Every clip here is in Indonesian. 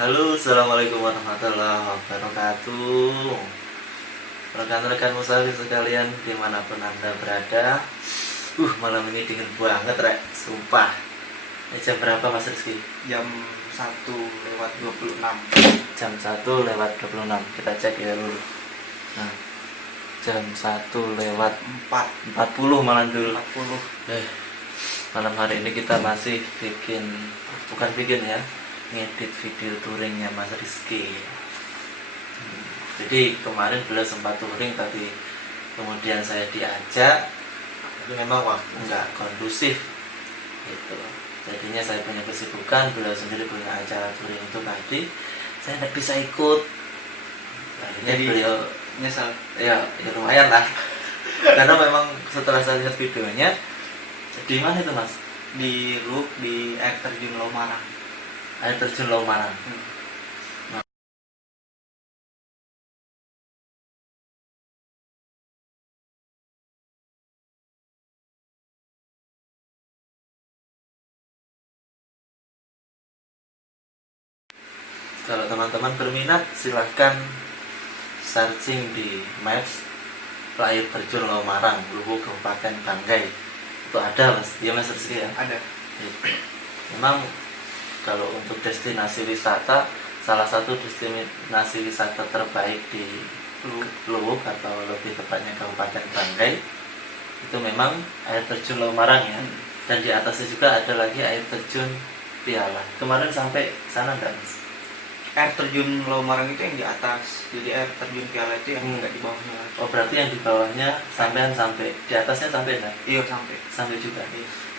Halo, assalamualaikum warahmatullahi wabarakatuh. Rekan-rekan musafir sekalian dimanapun anda berada. Malam ini dingin banget rek, sumpah. Ini jam berapa Mas Rizky? Jam 1:26. Jam 1:26. Kita cek ya dulu. Nah, jam 1:40 malam dulu. 40. Malam hari ini kita masih bukan bikin ya, ngedit video touringnya Mas Rizky. Jadi kemarin beliau sempat touring, tapi kemudian saya diajak, tapi memang waktu nggak kondusif gitu. Jadinya saya punya kesibukan, beliau sendiri punya acara touring itu tadi, saya nggak bisa ikut. Akhirnya Jadi beliau nyesal. ya lumayan lah. Karena memang setelah saya lihat videonya, di mana itu Mas? Di air terjun Lomarang. Air terjun Lomarang. Kalau teman-teman berminat silahkan searching di Maps air terjun Lomarang, Lubuk Kabupaten Banggai. Itu ada Mas, ya Mas Rizky ya. Ada. Memang kalau untuk destinasi wisata, salah satu destinasi wisata terbaik di Luwuk atau lebih tepatnya Kabupaten Banggai itu memang air terjun Lomarang ya. Dan di atasnya juga ada lagi air terjun Piala. Kemarin sampai sana enggak Mas? Air terjun Lomarang itu yang di atas. Jadi air terjun Piala itu yang enggak di bawahnya lagi. Oh, berarti yang di bawahnya sampai di atasnya sampai enggak? Iya, sampai. Sampai juga. Iya.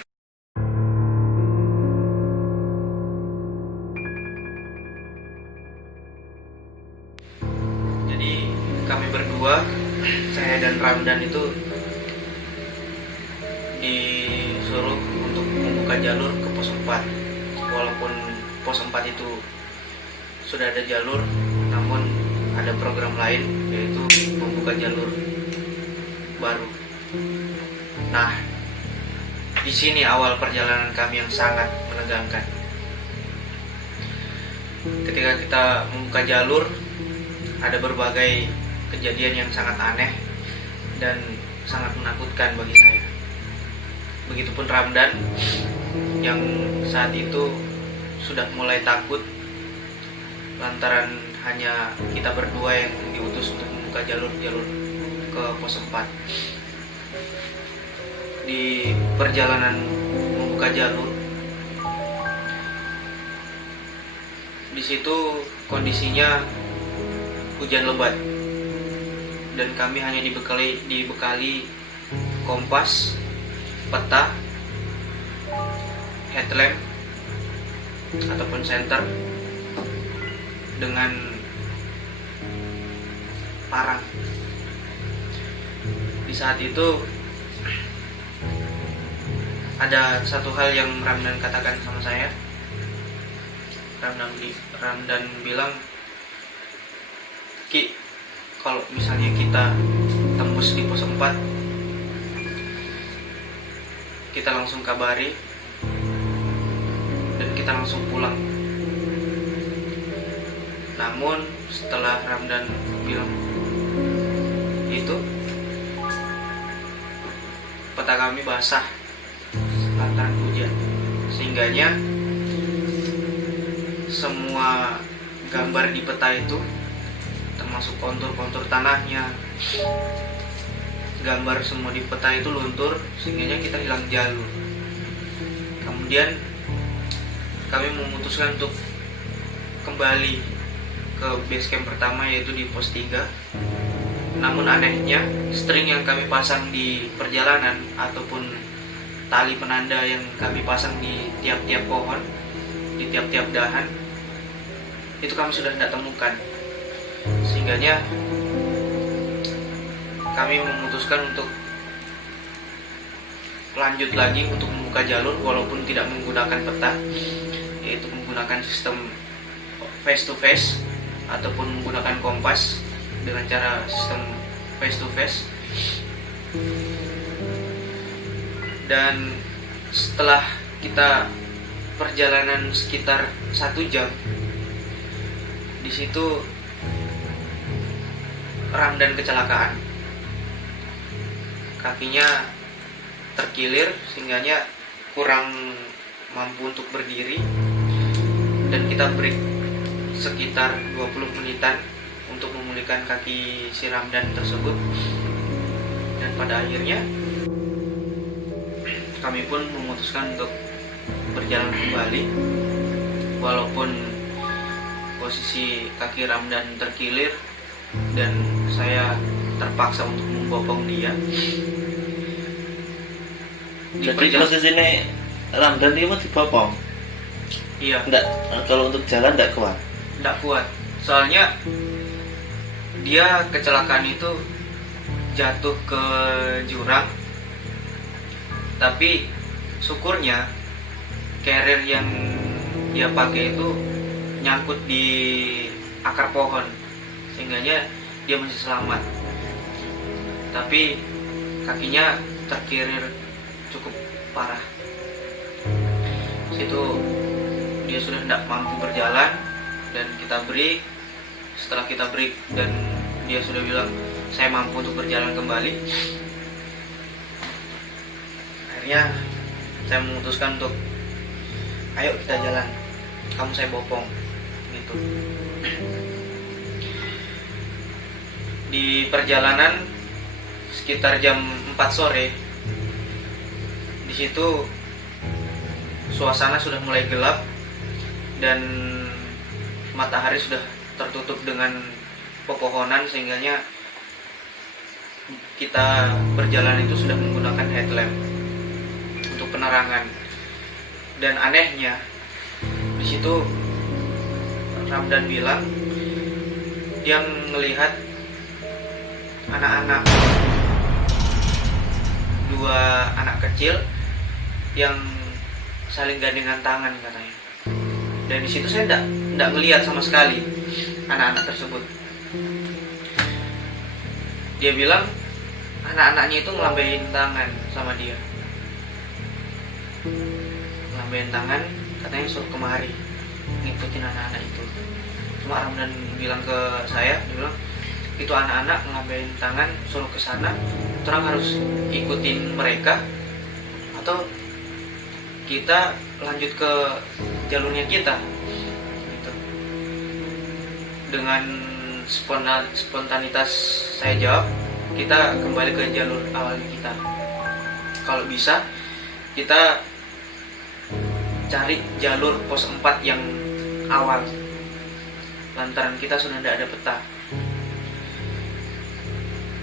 Jadi kami berdua, saya dan Ramdan itu disuruh untuk membuka jalur ke pos 4. Walaupun pos 4 itu sudah ada jalur, namun ada program lain, yaitu membuka jalur baru. Nah, di sini awal perjalanan kami yang sangat menegangkan. Ketika kita membuka jalur, ada berbagai kejadian yang sangat aneh dan sangat menakutkan bagi saya. Begitupun Ramdan yang saat itu sudah mulai takut lantaran hanya kita berdua yang diutus untuk membuka jalur-jalur ke pos 4. Di perjalanan membuka jalur, di situ kondisinya hujan lebat dan kami hanya dibekali kompas, peta, headlamp ataupun senter dengan parang. Di saat itu ada satu hal yang Ramdan katakan sama saya. Ramdan bilang, "Ki, kalau misalnya kita tembus di pos 4, kita langsung kabari dan kita langsung pulang." Namun setelah Ramdan bilang itu, peta kami basah lantaran hujan, sehingganya semua gambar di peta itu, termasuk kontur-kontur tanahnya, gambar semua di peta itu luntur, sehingga kita hilang jalur. Kemudian kami memutuskan untuk kembali ke base camp pertama, yaitu di pos 3. Namun anehnya, string yang kami pasang di perjalanan ataupun tali penanda yang kami pasang di tiap-tiap pohon, di tiap-tiap dahan, itu kami sudah tidak temukan. Sehingganya kami memutuskan untuk lanjut lagi untuk membuka jalur walaupun tidak menggunakan peta, yaitu menggunakan sistem face to face ataupun menggunakan kompas dengan cara sistem face to face. Dan setelah kita perjalanan sekitar 1 jam, Di situ Ramdan kecelakaan, kakinya terkilir sehingganya kurang mampu untuk berdiri, dan kita break sekitar 20 menitan untuk memulihkan kaki si Ramdan tersebut. Dan pada akhirnya kami pun memutuskan untuk berjalan kembali, walaupun posisi kaki Ramdan terkilir dan saya terpaksa untuk membopong dia. Jadi posisi ini Ramdan itu dibopong? Iya. Enggak, kalau untuk jalan enggak kuat? Enggak kuat, soalnya dia kecelakaan itu jatuh ke jurang, tapi syukurnya carrier yang dia pakai itu nyangkut di akar pohon, sehingganya dia masih selamat. Tapi kakinya terkilir cukup parah. Situ dia sudah tidak mampu berjalan dan kita break. Setelah kita break dan dia sudah bilang saya mampu untuk berjalan kembali, akhirnya saya memutuskan untuk ayo kita jalan, kamu saya bopong gitu. Di perjalanan sekitar jam 4 sore, di situ suasana sudah mulai gelap dan matahari sudah tertutup dengan pepohonan, sehingganya kita berjalan itu sudah menggunakan headlamp untuk penerangan. Dan anehnya di situ Ramdan bilang dia melihat anak-anak, 2 anak kecil yang saling gandengan tangan katanya. Dan di situ saya tidak melihat sama sekali anak-anak tersebut. Dia bilang anak-anaknya itu ngelambain tangan sama dia, ngelambain tangan, katanya suruh kemari ngikutin anak-anak itu. Cuma Ramdan bilang ke saya, dia bilang itu anak-anak ngelambain tangan suruh ke sana, terus harus ikutin mereka atau kita lanjut ke jalurnya kita gitu. Dengan spontanitas saya jawab, kita kembali ke jalur awalnya kita. Kalau bisa kita cari jalur pos 4 yang awal, lantaran kita sudah tidak ada peta.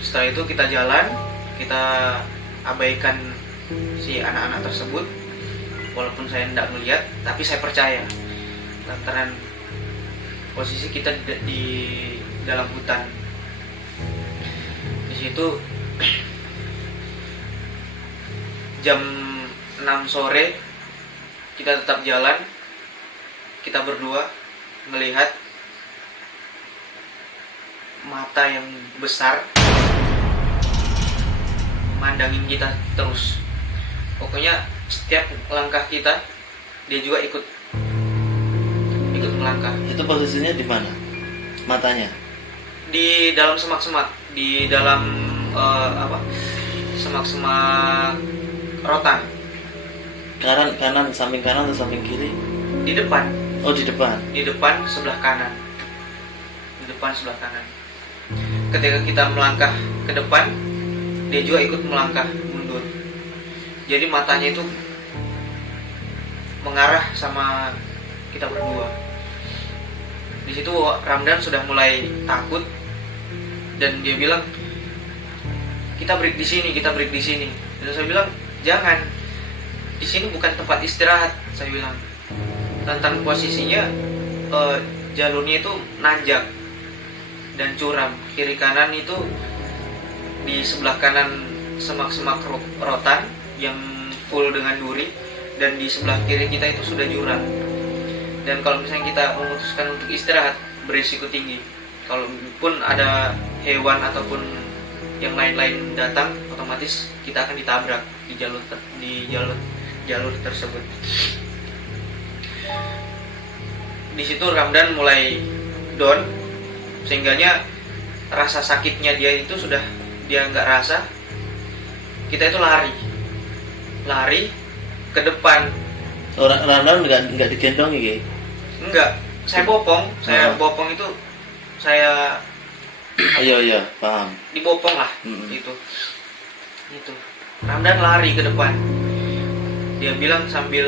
Setelah itu kita jalan, kita abaikan si anak-anak tersebut. Walaupun saya tidak melihat, tapi saya percaya lantaran posisi kita di dalam hutan. Di situ jam 6 sore kita tetap jalan. Kita berdua melihat mata yang besar memandangin kita terus. Pokoknya setiap langkah kita dia juga ikut melangkah. Itu posisinya di mana? Matanya? Di dalam semak-semak, di dalam semak-semak rotan. Kanan, samping kanan atau samping kiri? Di depan. Oh, di depan. Di depan sebelah kanan. Di depan sebelah kanan. Ketika kita melangkah ke depan, dia juga ikut melangkah mundur. Jadi matanya itu mengarah sama kita berdua. Di situ Ramdan sudah mulai takut dan dia bilang kita break di sini, kita break di sini. Dan saya bilang jangan, di sini bukan tempat istirahat. Saya bilang tentang posisinya jalurnya itu nanjak dan curam, kiri kanan itu di sebelah kanan semak-semak rotan yang full dengan duri, dan di sebelah kiri kita itu sudah jurang. Dan kalau misalnya kita memutuskan untuk istirahat, berisiko tinggi. Kalaupun ada hewan ataupun yang lain-lain datang, otomatis kita akan ditabrak di jalur tersebut. Di situ Ramdan mulai down, sehingganya rasa sakitnya dia itu sudah dia nggak rasa. Kita itu lari ke depan. Orang Ramdan nggak digendong gitu. Enggak, saya bopong. Bopong itu saya Iya paham. dibopong lah. Itu Ramdan lari ke depan. Dia bilang sambil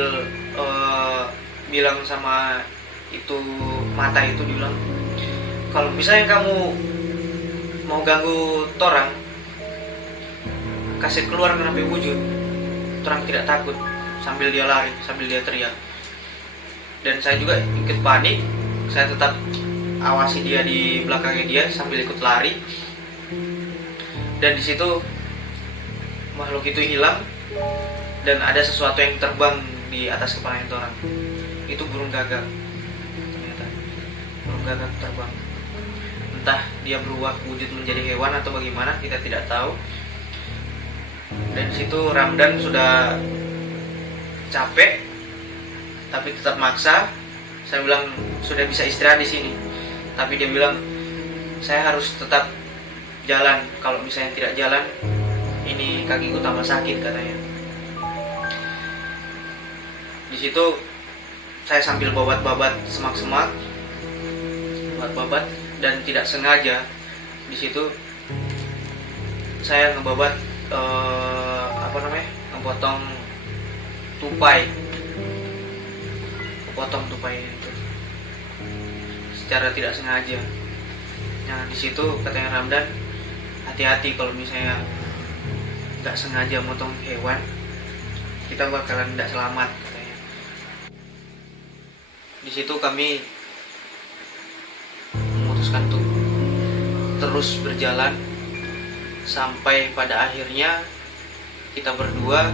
bilang sama itu mata itu, dibilang, kalau misalnya kamu mau ganggu torang, kasih keluar kenapa wujud, torang tidak takut. Sambil dia lari, sambil dia teriak. Dan saya juga ikut panik. Saya tetap awasi dia di belakangnya dia sambil ikut lari. Dan di situ makhluk itu hilang dan ada sesuatu yang terbang di atas kepala orang. Itu burung gagak. Ternyata burung gagak terbang. Entah dia berubah wujud menjadi hewan atau bagaimana, kita tidak tahu. Dan di situ Ramdan sudah capek tapi tetap maksa. Saya bilang sudah bisa istirahat di sini, tapi dia bilang saya harus tetap jalan. Kalau misalnya tidak jalan, ini kakiku tambah sakit katanya. Di situ saya sambil babat-babat semak-semak, babat-babat, dan tidak sengaja di situ saya ngebabat ngepotong tupai, kepotong tupai itu secara tidak sengaja. Nah di situ katanya Ramdan, hati-hati kalau misalnya nggak sengaja motong hewan, kita bakalan tidak selamat katanya. Di situ kami memutuskan untuk terus berjalan sampai pada akhirnya kita berdua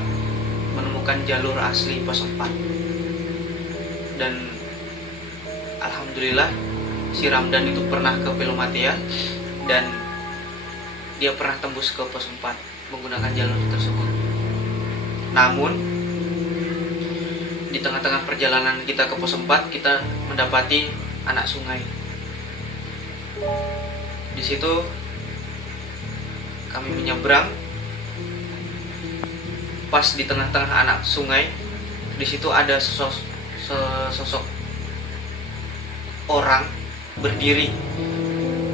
menemukan jalur asli pos 4. Dan alhamdulillah si Ramdan itu pernah ke Pelomatea dan dia pernah tembus ke pos 4 menggunakan jalur tersebut. Namun di tengah-tengah perjalanan kita ke pos 4, kita mendapati anak sungai. Di situ kami menyeberang. Pas di tengah-tengah anak sungai, di situ ada sosok orang berdiri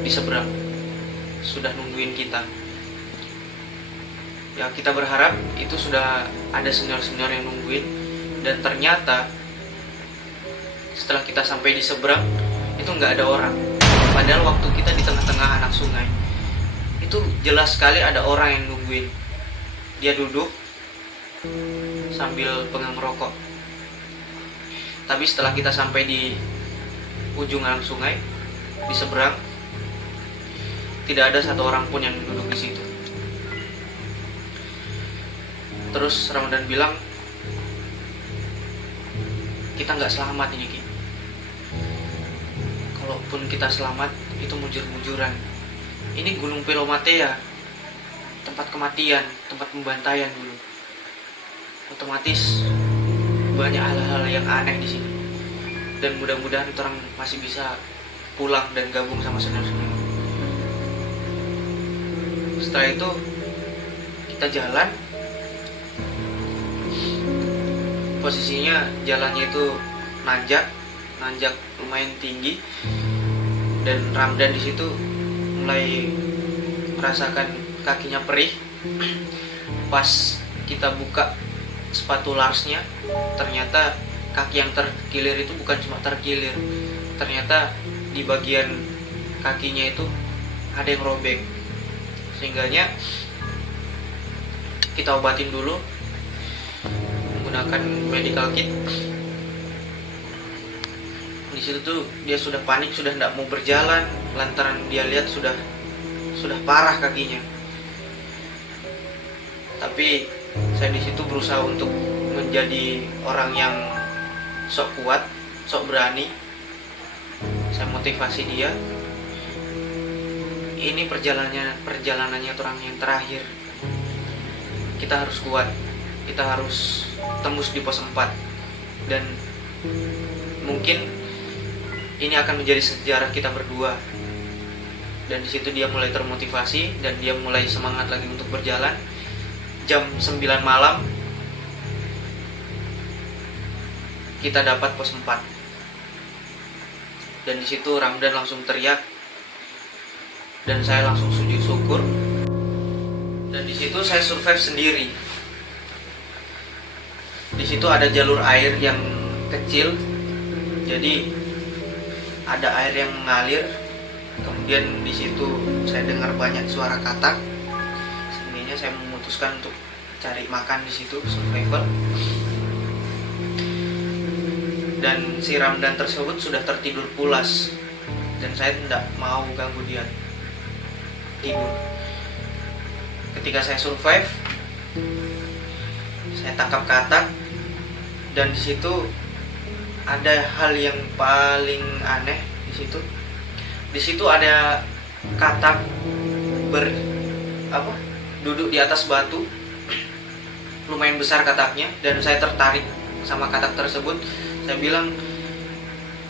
di seberang, sudah nungguin kita. Ya kita berharap itu sudah ada senior-senior yang nungguin, dan ternyata setelah kita sampai di seberang itu nggak ada orang. Padahal waktu kita di tengah-tengah anak sungai itu jelas sekali ada orang yang nungguin. Dia duduk sambil pegang rokok. Tapi setelah kita sampai di ujung anak sungai, di seberang, tidak ada satu orang pun yang duduk di situ. Terus Ramdan bilang, kita nggak selamat ini Ki. Kalaupun kita selamat, itu mujur-mujuran. Ini Gunung Pelomatea, tempat kematian, tempat pembantaian dulu. Otomatis banyak hal-hal yang aneh di sini. Dan mudah-mudahan orang masih bisa pulang dan gabung sama senior-senior. Setelah itu kita jalan. Posisinya jalannya itu nanjak lumayan tinggi, dan Ramdan di situ mulai merasakan kakinya perih. Pas kita buka sepatu larsnya, ternyata kaki yang terkilir itu bukan cuma terkilir, ternyata di bagian kakinya itu ada yang robek. Sehingganya kita obatin dulu menggunakan medical kit. Di situ tuh dia sudah panik, sudah tidak mau berjalan lantaran dia lihat sudah parah kakinya. Tapi saya di situ berusaha untuk menjadi orang yang sok kuat, sok berani. Saya motivasi dia. Ini perjalanannya orang yang terakhir. Kita harus kuat. Kita harus tembus di pos 4. Dan mungkin ini akan menjadi sejarah kita berdua. Dan di situ dia mulai termotivasi dan dia mulai semangat lagi untuk berjalan. Jam 9 malam kita dapat pos 4. Dan di situ Ramdan langsung teriak dan saya langsung sujud syukur. Dan di situ saya survive sendiri. Di situ ada jalur air yang kecil, jadi ada air yang mengalir. Kemudian di situ saya dengar banyak suara katak. Sebenarnya saya memutuskan untuk cari makan di situ, survival. Dan si Ramdan tersebut sudah tertidur pulas dan saya tidak mau ganggu dia tidur. Ketika saya survive, saya tangkap katak dan di situ ada hal yang paling aneh di situ. Di situ ada katak duduk di atas batu, lumayan besar kataknya, dan saya tertarik sama katak tersebut. Saya bilang,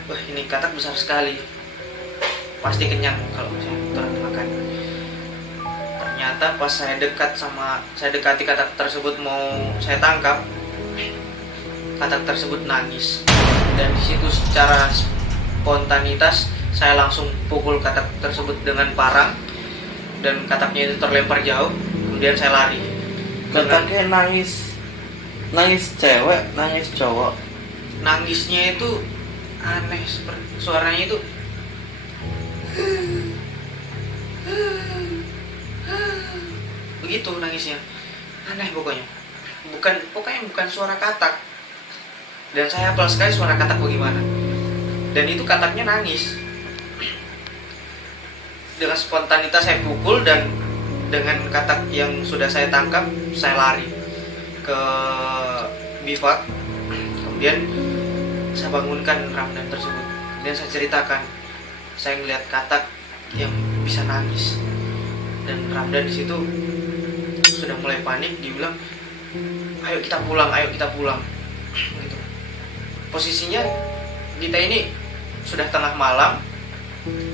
wah ini katak besar sekali, pasti kenyang kalau saya makan. Ternyata pas saya dekati katak tersebut mau saya tangkap, katak tersebut nangis. Dan di situ secara spontanitas saya langsung pukul katak tersebut dengan parang dan kataknya itu terlempar jauh. Kemudian saya lari. Kataknya nangis cewek, nangis cowok. Nangisnya itu aneh, seperti suaranya itu begitu nangisnya, aneh pokoknya. Bukan suara katak. Dan saya hafal sekali suara katak bagaimana. Dan itu kataknya nangis. Dengan spontanitas saya pukul dan dengan katak yang sudah saya tangkap, saya lari ke bivak. Kemudian saya bangunkan Ramdan tersebut. Kemudian saya ceritakan, saya melihat katak yang bisa nangis. Dan Ramdan di situ sudah mulai panik, dia bilang, ayo kita pulang. Gitu. Posisinya kita ini sudah tengah malam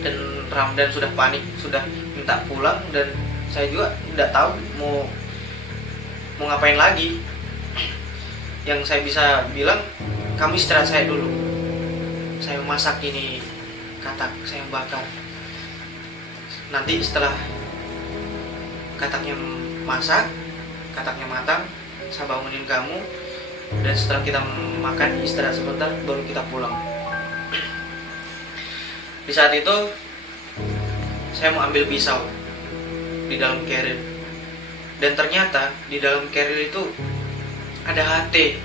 dan Ramdan sudah panik, sudah minta pulang, dan saya juga tidak tahu mau ngapain lagi. Yang saya bisa bilang, kamu istirahat saya dulu, saya masak ini katak, saya bakar. Nanti setelah kataknya masak, kataknya matang, saya bangunin kamu, dan setelah kita makan istirahat sebentar baru kita pulang. Di saat itu saya mau ambil pisau di dalam carrier, dan ternyata di dalam carrier itu ada HT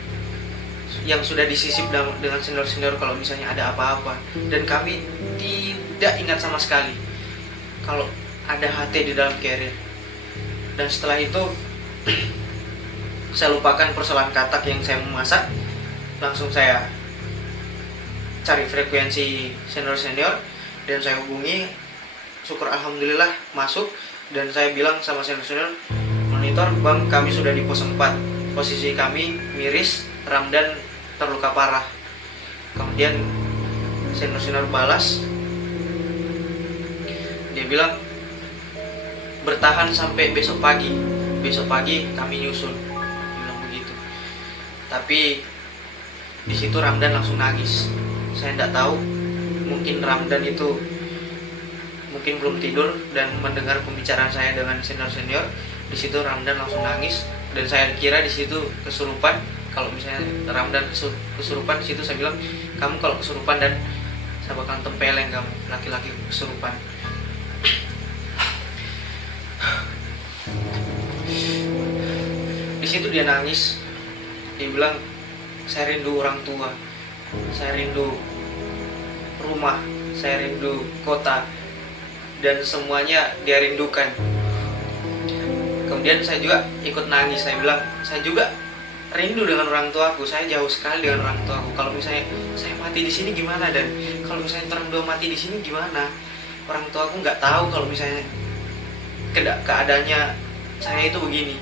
yang sudah disisip dengan senior-senior kalau misalnya ada apa-apa. Dan kami tidak ingat sama sekali kalau ada HT di dalam carrier. Dan setelah itu saya lupakan persoalan katak yang saya memasak, langsung saya cari frekuensi senior-senior dan saya hubungi. Syukur alhamdulillah masuk, dan saya bilang sama senior-senior, monitor bang, kami sudah di pos 4, posisi kami miris, Ramdan terluka parah. Kemudian senior-senior balas, dia bilang bertahan sampai besok pagi kami nyusul, dia bilang begitu. Tapi di situ Ramdan langsung nangis. Saya tidak tahu, mungkin Ramdan itu belum tidur dan mendengar pembicaraan saya dengan senior-senior. Di situ Ramdan langsung nangis, dan saya kira di situ kesurupan. Kalau misalnya Ramdan kesurupan, di situ saya bilang, kamu kalau kesurupan dan saya bakal tempeleng kamu, laki-laki kesurupan. Di situ dia nangis, dia bilang, saya rindu orang tua, saya rindu rumah, saya rindu kota, dan semuanya dia rindukan. Kemudian saya juga ikut nangis, saya bilang, saya juga rindu dengan orang tuaku, saya jauh sekali dengan orang tuaku. Kalau misalnya saya mati di sini gimana, dan kalau misalnya orang tua mati di sini gimana? Orang tuaku nggak tahu kalau misalnya keadaannya saya itu begini.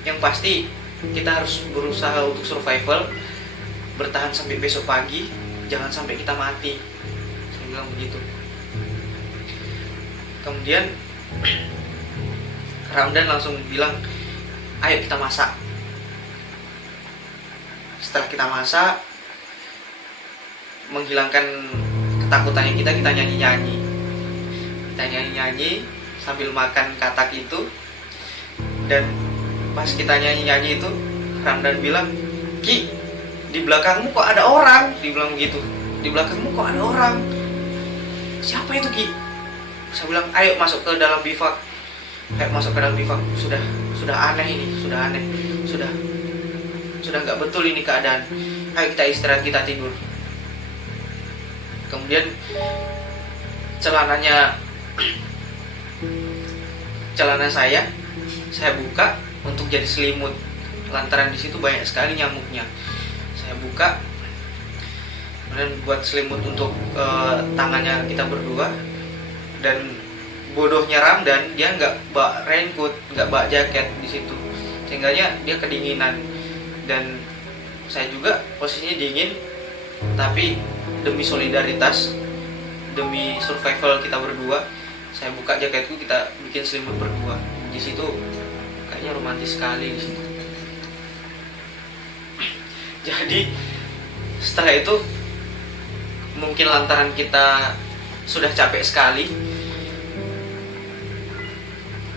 Yang pasti kita harus berusaha untuk survival, bertahan sampai besok pagi, jangan sampai kita mati. bilang begitu. Kemudian Ramdan langsung bilang, ayo kita masak. Setelah kita masak, menghilangkan ketakutannya kita nyanyi-nyanyi. Kita nyanyi-nyanyi sambil makan katak itu. Dan pas kita nyanyi-nyanyi itu, Ramdan bilang, Ki, di belakangmu kok ada orang? Dibilang begitu. Di belakangmu kok ada orang? Siapa itu, Ki? Saya bilang, ayo masuk ke dalam bivak. Ayo masuk ke dalam bivak. Sudah aneh ini, sudah aneh. Sudah nggak betul ini keadaan. Ayo kita istirahat, kita tidur. Kemudian celana saya buka untuk jadi selimut, lantaran di situ banyak sekali nyamuknya. Saya buka, kemudian buat selimut untuk tangannya kita berdua. Dan bodohnya Ramdan, dia nggak bawa raincoat, nggak bawa jaket di situ, sehingga dia kedinginan. Dan saya juga posisinya dingin, tapi demi solidaritas, demi survival kita berdua, saya buka jaketku, kita bikin selimut berdua. Di situ kayaknya romantis sekali di situ. Jadi setelah itu, mungkin lantaran kita sudah capek sekali,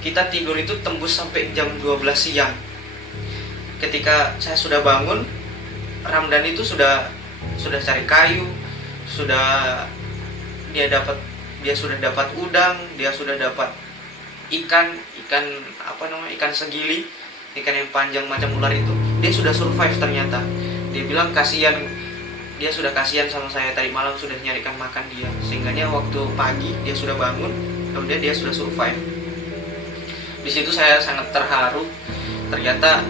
kita tidur itu tembus sampai jam 12 siang. Ketika saya sudah bangun, Ramdan itu sudah cari kayu, dia sudah dapat udang, dia sudah dapat ikan segili, ikan yang panjang macam ular itu. Dia sudah survive ternyata. Dia bilang dia sudah kasihan sama saya, tadi malam sudah nyarikan makan dia, sehingga waktu pagi dia sudah bangun, kemudian dia sudah survive. Di situ saya sangat terharu. Ternyata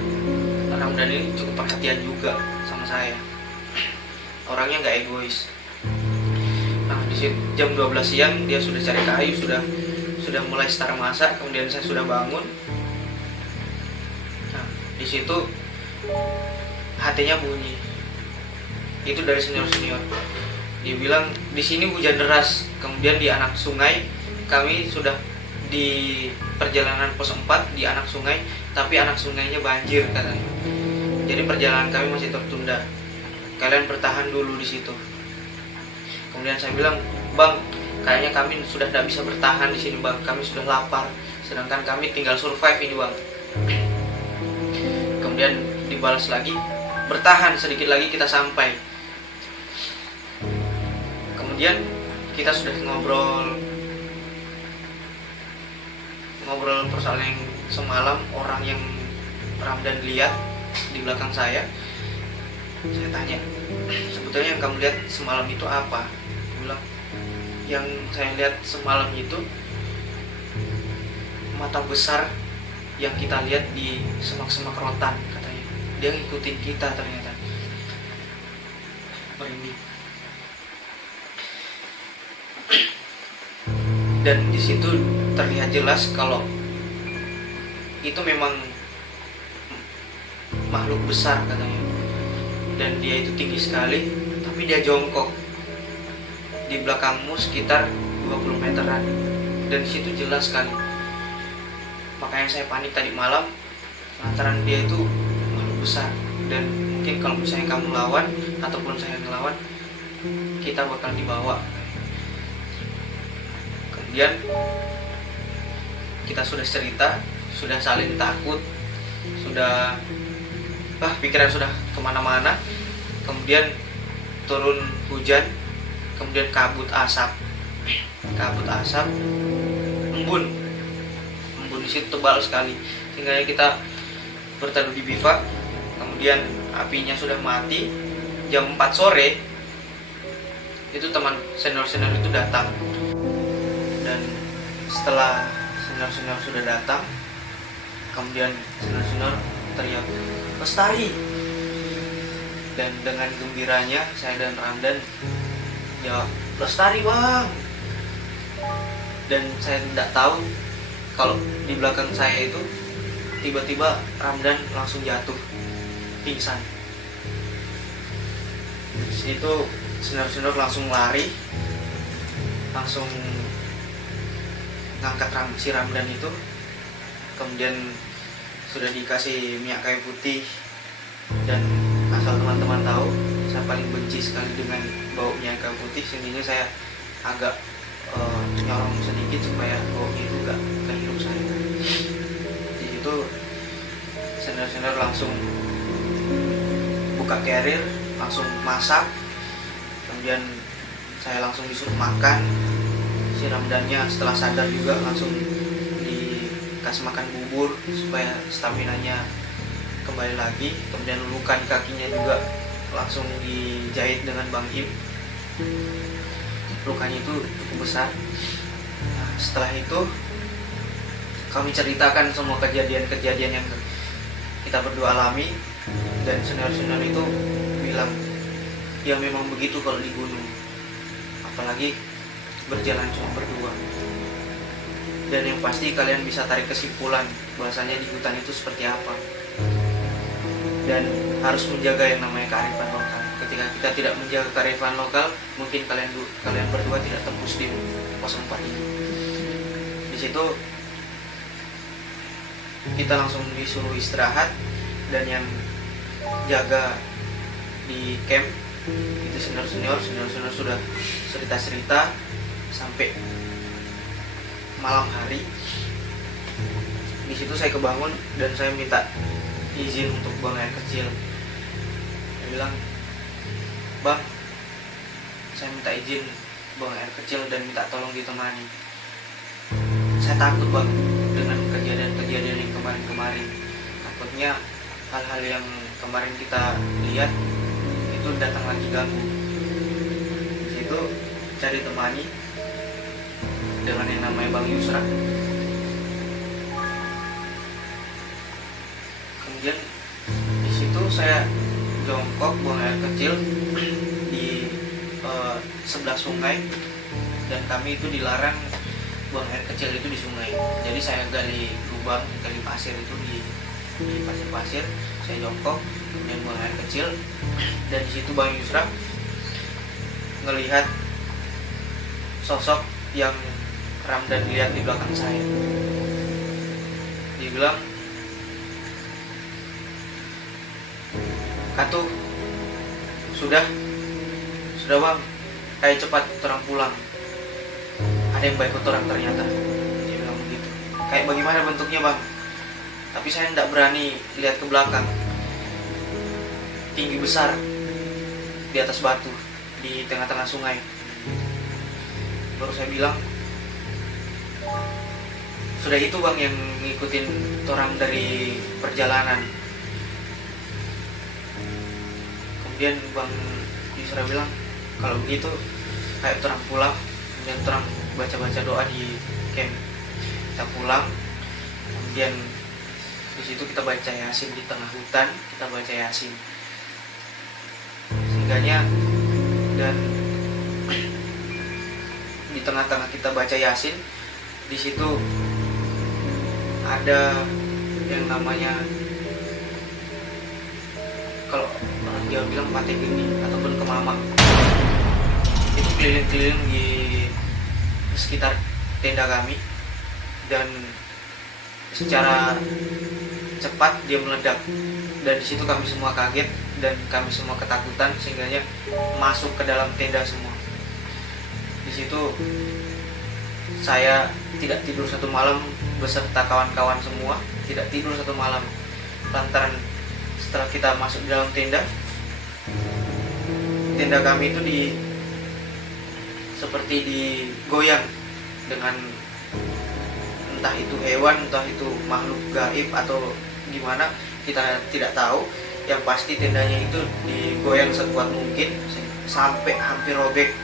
Ramdan ini cukup perhatian juga sama saya. Orangnya nggak egois. Nah, di situ jam 12 siang dia sudah cari kayu, sudah mulai start masak, kemudian saya sudah bangun. Nah, di situ hatinya bunyi. Itu dari senior-senior. Dia bilang, di sini hujan deras, kemudian di anak sungai, kami sudah di perjalanan pos 4 di anak sungai, tapi anak sungainya banjir katanya. Jadi perjalanan kami masih tertunda. Kalian bertahan dulu di situ. Kemudian saya bilang, Bang, kayaknya kami sudah tidak bisa bertahan di sini, Bang. Kami sudah lapar, sedangkan kami tinggal survive ini, Bang. Kemudian dibalas lagi, bertahan, sedikit lagi kita sampai. Kemudian kita sudah ngobrol persoalan yang semalam, orang yang Ramdan lihat di belakang saya. Saya tanya, sebetulnya yang kamu lihat semalam itu apa? Dia bilang, yang saya lihat semalam itu mata besar yang kita lihat di semak-semak rotan, katanya. Dia ngikutin kita ternyata. Merinding. Dan di situ terlihat jelas kalau itu memang makhluk besar katanya. Dan dia itu tinggi sekali, tapi dia jongkok di belakangmu sekitar 20 meteran. Dan di situ jelas sekali. Makanya saya panik tadi malam, lantaran dia itu makhluk besar. Dan mungkin kalau misalnya kamu lawan ataupun saya ngelawan, kita bakal dibawa. Kemudian kita sudah cerita, sudah saling takut, sudah pikiran sudah kemana-mana. Kemudian turun hujan, kemudian kabut asap, embun di situ tebal sekali, sehingga kita berteduh di bivak. Kemudian apinya sudah mati. Jam 4 sore itu teman senior-senior itu datang. Dan setelah senior-senior sudah datang, kemudian senior-senior teriak, Lestari. Dan dengan gembiranya saya dan Ramdan jawab, Lestari, Bang. Dan saya tidak tahu kalau di belakang saya itu tiba-tiba Ramdan langsung jatuh pingsan. Di situ senior-senior langsung lari langsung ngangkat si Ramdan itu. Kemudian sudah dikasih minyak kayu putih, dan asal teman-teman tahu, saya paling benci sekali dengan bau minyak kayu putih, sehingga saya agak nyorong sedikit supaya baunya itu gak ke hidup saya. Di situ senior-senior langsung buka carrier, langsung masak, kemudian saya langsung disuruh makan. Si Ramdannya setelah sadar juga langsung dikasih makan bubur supaya staminanya kembali lagi. Kemudian luka di kakinya juga langsung dijahit dengan Bang Im. Lukanya itu cukup besar. Nah, setelah itu kami ceritakan semua kejadian-kejadian yang kita berdua alami, dan senior-senior itu bilang ya memang begitu kalau di gunung, apalagi berjalan cuma berdua. Dan yang pasti kalian bisa tarik kesimpulan bahwasanya di hutan itu seperti apa, dan harus menjaga yang namanya kearifan lokal. Ketika kita tidak menjaga kearifan lokal, mungkin kalian berdua tidak tembus di 04 ini. Di situ kita langsung disuruh istirahat, dan yang jaga di camp itu senior sudah cerita sampai malam hari. Di situ saya kebangun dan saya minta izin untuk buang air kecil. Saya bilang, Bang, saya minta izin buang air kecil dan minta tolong ditemani. Saya takut, Bang, dengan kejadian-kejadian yang kemarin-kemarin. Takutnya hal-hal yang kemarin kita lihat itu datang lagi ganggu. Di situ cari temani dengan yang namanya Bang Yusra. Kemudian di situ saya jongkok buang air kecil di sebelah sungai, dan kami itu dilarang buang air kecil itu di sungai. Jadi saya gali lubang, gali pasir itu di pasir-pasir, saya jongkok kemudian buang air kecil. Dan di situ Bang Yusra ngelihat sosok yang Ramdan lihat di belakang saya. Dia bilang, Katu, sudah Bang, kayak cepat orang pulang. Ada yang baik orang ternyata. Dia bilang begitu. Kayak bagaimana bentuknya, Bang? Tapi saya tidak berani lihat ke belakang. Tinggi besar di atas batu di tengah-tengah sungai. Baru saya bilang, sudah itu Bang yang ngikutin orang dari perjalanan. Kemudian Bang Yusra bilang, kalau begitu kayak orang pulang, kemudian orang baca-baca doa di camp. Kita pulang, kemudian di situ kita baca Yasin di tengah hutan, kita baca Yasin. Sehingganya dan di tengah-tengah kita baca Yasin, di situ ada yang namanya, kalau orang Jawa bilang mati geni ataupun kemamang. Itu keliling-keliling di sekitar tenda kami, dan secara cepat dia meledak, dan di situ kami semua kaget dan kami semua ketakutan, sehingga masuk ke dalam tenda semua. Di situ saya tidak tidur satu malam beserta kawan-kawan semua, tidak tidur satu malam lantaran setelah kita masuk di dalam tenda kami itu seperti digoyang dengan entah itu hewan, entah itu makhluk gaib atau gimana, kita tidak tahu. Yang pasti tendanya itu digoyang sekuat mungkin sampai hampir robek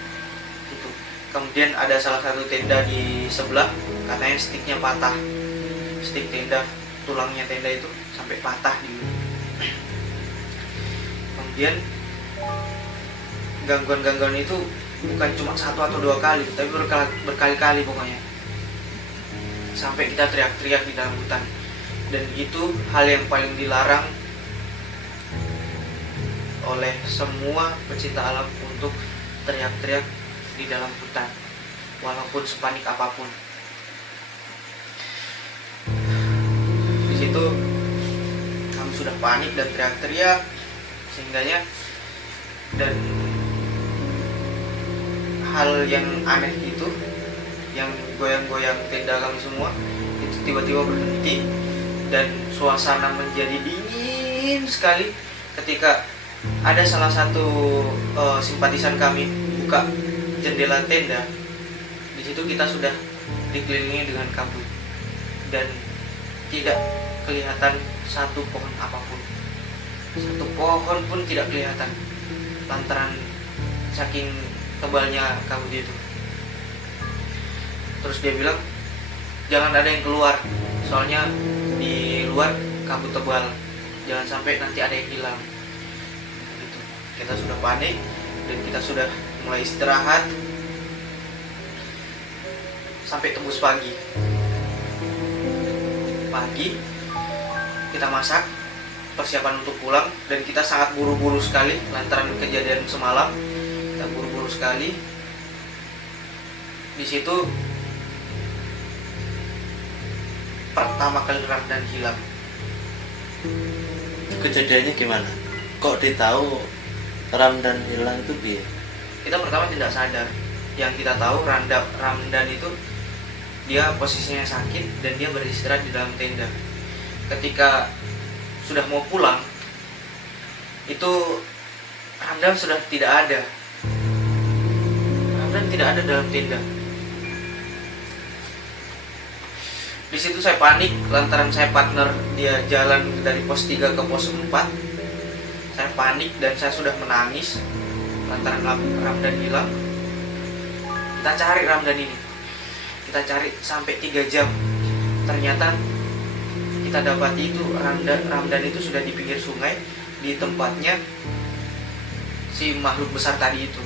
gitu. Kemudian ada salah satu tenda di sebelah, katanya stiknya patah, stik tenda, tulangnya tenda itu sampai patah di. Kemudian gangguan-gangguan itu bukan cuma satu atau dua kali, tapi berkali-kali pokoknya, sampai kita teriak-teriak di dalam hutan. Dan itu hal yang paling dilarang oleh semua pecinta alam, untuk teriak-teriak di dalam hutan. walaupun sepanik apapun. Di situ kami sudah panik dan teriak-teriak sehingganya, dan hal yang aneh itu, yang goyang-goyang tenda kami semua itu tiba-tiba berhenti dan suasana menjadi dingin sekali ketika ada salah satu simpatisan kami buka jendela tenda. Di situ kita sudah dikelilingi dengan kabut dan tidak kelihatan satu pohon apapun, satu pohon pun tidak kelihatan lantaran saking tebalnya kabut itu. Terus dia bilang jangan ada yang keluar, soalnya di luar kabut tebal, jangan sampai nanti ada yang hilang. Gitu. Kita sudah panik dan kita sudah mulai istirahat sampai tembus pagi. Pagi kita masak persiapan untuk pulang, dan kita sangat buru-buru sekali lantaran kejadian semalam. Kita buru-buru sekali. Di situ pertama kali Ramdan hilang. Kejadiannya gimana? Kok ditahu Ramdan hilang itu biar? Kita pertama tidak sadar. Yang kita tahu Ramdan itu dia posisinya sakit dan dia beristirahat di dalam tenda. Ketika sudah mau pulang, itu Ramdan sudah tidak ada. Ramdan tidak ada dalam tenda. Di situ saya panik lantaran saya partner dia jalan dari pos 3 ke pos 4. Saya panik dan saya sudah menangis lantaran Ramdan hilang. Kita cari Ramdan ini. Kita cari sampai 3 jam. Ternyata kita dapati itu Ramdan itu sudah di pinggir sungai, di tempatnya si makhluk besar tadi itu,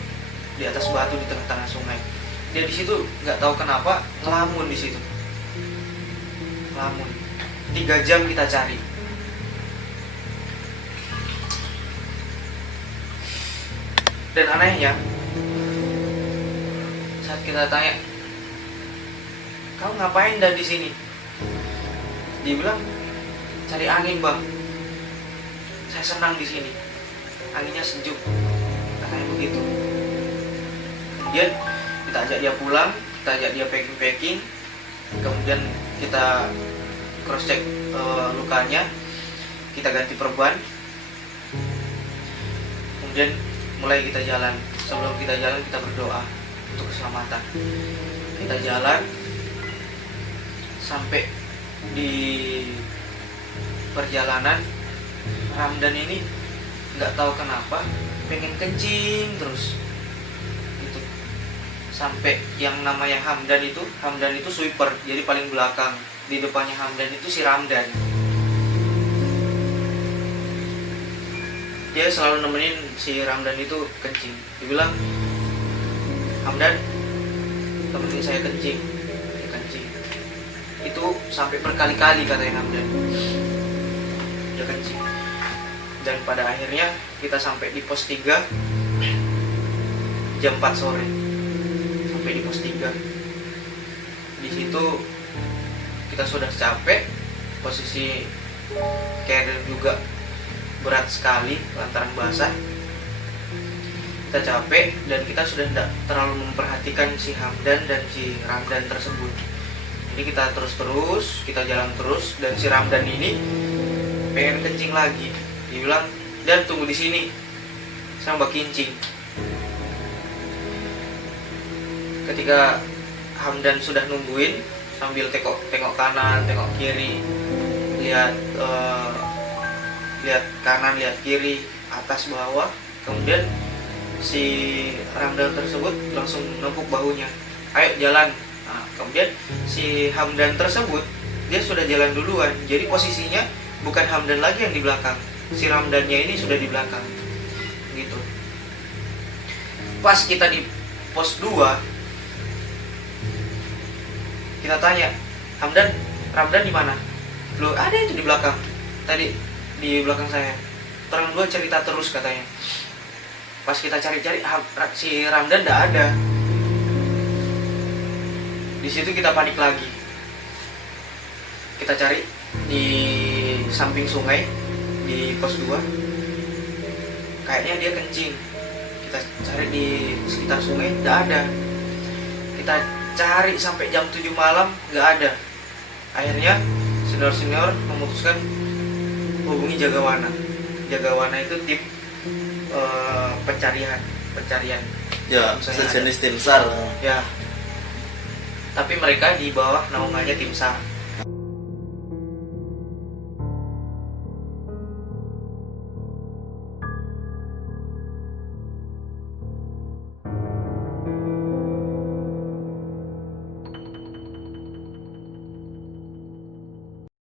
di atas batu di tengah-tengah sungai. Dia di situ nggak tahu kenapa ngelamun di situ. Ngelamun. 3 jam kita cari. Dan anehnya, saat kita tanya, "Kau ngapain dan di sini?" Dia bilang, "Cari angin, Bang. Saya senang di sini. Anginnya sejuk." Katanya begitu. Kemudian kita ajak dia pulang, kita ajak dia packing. Kemudian kita cross check lukanya, kita ganti perban. Kemudian mulai kita jalan. Sebelum kita jalan kita berdoa untuk keselamatan. Kita jalan sampai di perjalanan Ramdan ini nggak tahu kenapa pengen kencing terus gitu. Sampai yang namanya Hamdan itu sweeper, jadi paling belakang. Di depannya Hamdan itu si Ramdan. Dia selalu nemenin si Ramdan itu kencing. Dia bilang, "Hamdan, temenin saya kencing." Dia kencing. Itu sampai berkali-kali katanya Hamdan. Dia kencing. Dan pada akhirnya kita sampai di pos 3 jam 4 sore. Sampai di pos 3. Di situ kita sudah capek, posisi carrier juga berat sekali lantaran basah. Kita capek dan kita sudah tidak terlalu memperhatikan si Hamdan dan si Ramdan tersebut. Jadi kita kita jalan terus, dan si Ramdan ini pengen kencing lagi. Dia bilang, "Dan tunggu di sini, saya mau kencing." Ketika Hamdan sudah nungguin sambil tengok kanan, tengok kiri, lihat kanan, lihat kiri, atas bawah. Kemudian si Ramdan tersebut langsung nempuk bahunya, "Ayo jalan." Nah, kemudian si Hamdan tersebut dia sudah jalan duluan. Jadi posisinya bukan Hamdan lagi yang di belakang, si Ramdannya ini sudah di belakang. Gitu. Pas kita di pos 2, kita tanya, Ramdan di mana? Loh, ada itu di belakang. Tadi di belakang saya. Orang dua cerita terus katanya. Pas kita cari-cari si Ramdan tidak ada. Di situ kita panik lagi. Kita cari di samping sungai di pos 2. Kayaknya dia kencing. Kita cari di sekitar sungai, nggak ada. Kita cari sampai jam 7 malam, nggak ada. Akhirnya senior memutuskan hubungi Jagawana. Jagawana itu tim pencarian. Ya, Misalnya sejenis tim SAR. Ya. Tapi mereka di bawah naungannya tim SAR.